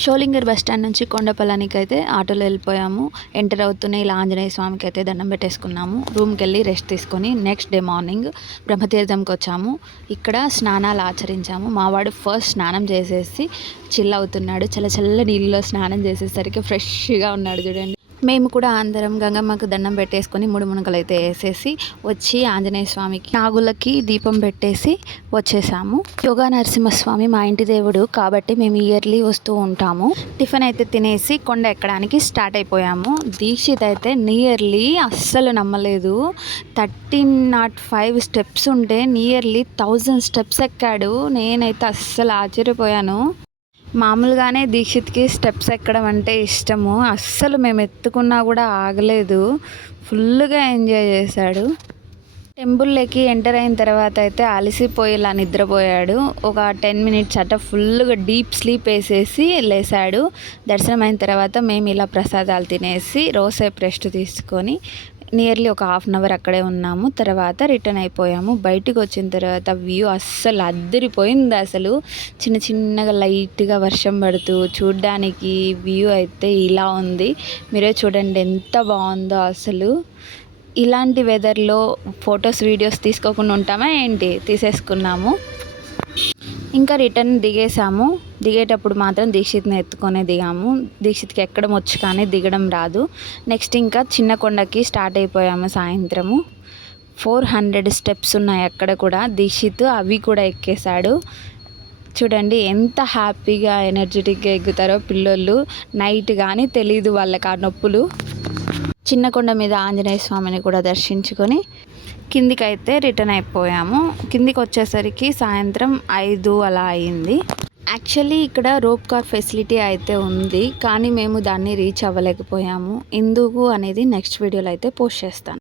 Sholinghur bus stand నుంచి కొండపల్లానికి అయితే ఆటోలో వెళ్ళిపోయాము. ఎంటర్ అవుతూనే ఇలా ఆంజనేయ స్వామికి అయితే దండం పెట్టేసుకున్నాము. రూమ్కి వెళ్ళి రెస్ట్ తీసుకొని నెక్స్ట్ డే మార్నింగ్ బ్రహ్మతీర్థంకి వచ్చాము. ఇక్కడ స్నానాలు ఆచరించాము. మావాడు ఫస్ట్ స్నానం చేసేసి చిల్ అవుతున్నాడు. చల్ల చల్ల నీళ్ళలో స్నానం చేసేసరికి ఫ్రెష్గా ఉన్నాడు చూడండి. మేము కూడా అందరం గంగమ్మకు దండం పెట్టేసుకొని మూడు మునకలు అయితే వేసేసి వచ్చి ఆంజనేయ స్వామికి నాగులకి దీపం పెట్టేసి వచ్చేసాము. యోగా నరసింహస్వామి మా ఇంటి దేవుడు కాబట్టి మేము ఇయర్లీ వస్తూ ఉంటాము. టిఫిన్ అయితే తినేసి కొండ ఎక్కడానికి స్టార్ట్ అయిపోయాము. దీక్షిత్ అయితే నియర్లీ అస్సలు నమ్మలేదు. 1305 స్టెప్స్ ఉంటే నియర్లీ 1000 స్టెప్స్ ఎక్కాడు. నేనైతే అస్సలు ఆశ్చర్యపోయాను. మామూలుగానే దీక్షిత్కి స్టెప్స్ ఎక్కడం అంటే ఇష్టము. అస్సలు మేము ఎత్తుకున్నా కూడా ఆగలేదు. ఫుల్గా ఎంజాయ్ చేశాడు. టెంపుల్లోకి ఎంటర్ అయిన తర్వాత అయితే అలసిపోయి ఇలా నిద్రపోయాడు. ఒక 10 మినిట్స్ అట్ట ఫుల్గా డీప్ స్లీప్ వేసేసి లేసాడు. దర్శనం అయిన తర్వాత మేము ఇలా ప్రసాదాలు తినేసి రోజుసేపు రెస్ట్ తీసుకొని నియర్లీ ఒక హాఫ్ అన్ అవర్ అక్కడే ఉన్నాము. తర్వాత రిటర్న్ అయిపోయాము. బయటికి వచ్చిన తర్వాత వ్యూ అస్సలు అద్దరిపోయింది. అసలు చిన్న చిన్నగా లైట్గా వర్షం పడుతూ చూడ్డానికి వ్యూ అయితే ఇలా ఉంది. మీరే చూడండి ఎంత బాగుందో. అసలు ఇలాంటి వెదర్లో ఫొటోస్ వీడియోస్ తీసుకోకుండా ఉంటామా ఏంటి? తీసేసుకున్నాము. ఇంకా రిటర్న్ దిగేసాము. దిగేటప్పుడు మాత్రం దీక్షిత్ని ఎత్తుకొనే దిగాము. దీక్షిత్కి ఎక్కడం వచ్చు కానీ దిగడం రాదు. నెక్స్ట్ ఇంకా చిన్న కొండకి స్టార్ట్ అయిపోయాము. సాయంత్రము 400 స్టెప్స్ ఉన్నాయి అక్కడ కూడా. దీక్షిత్ అవి కూడా ఎక్కేశాడు. చూడండి ఎంత హ్యాపీగా ఎనర్జెటిక్గా ఎగ్గుతారో పిల్లోళ్ళు. నైట్ కానీ తెలీదు వాళ్ళకి ఆ నొప్పులు. చిన్న కొండ మీద ఆంజనేయ స్వామిని కూడా దర్శించుకొని కిందికి అయితే రిటర్న్ అయిపోయాము. కిందికి వచ్చేసరికి సాయంత్రం 5 అలా అయింది. యాక్చువల్లీ ఇక్కడ రోప్ కార్ ఫెసిలిటీ అయితే ఉంది కానీ మేము దాన్ని రీచ్ అవ్వలేకపోయాము. ఎందుకు అనేది నెక్స్ట్ వీడియోలో అయితే పోస్ట్ చేస్తాను.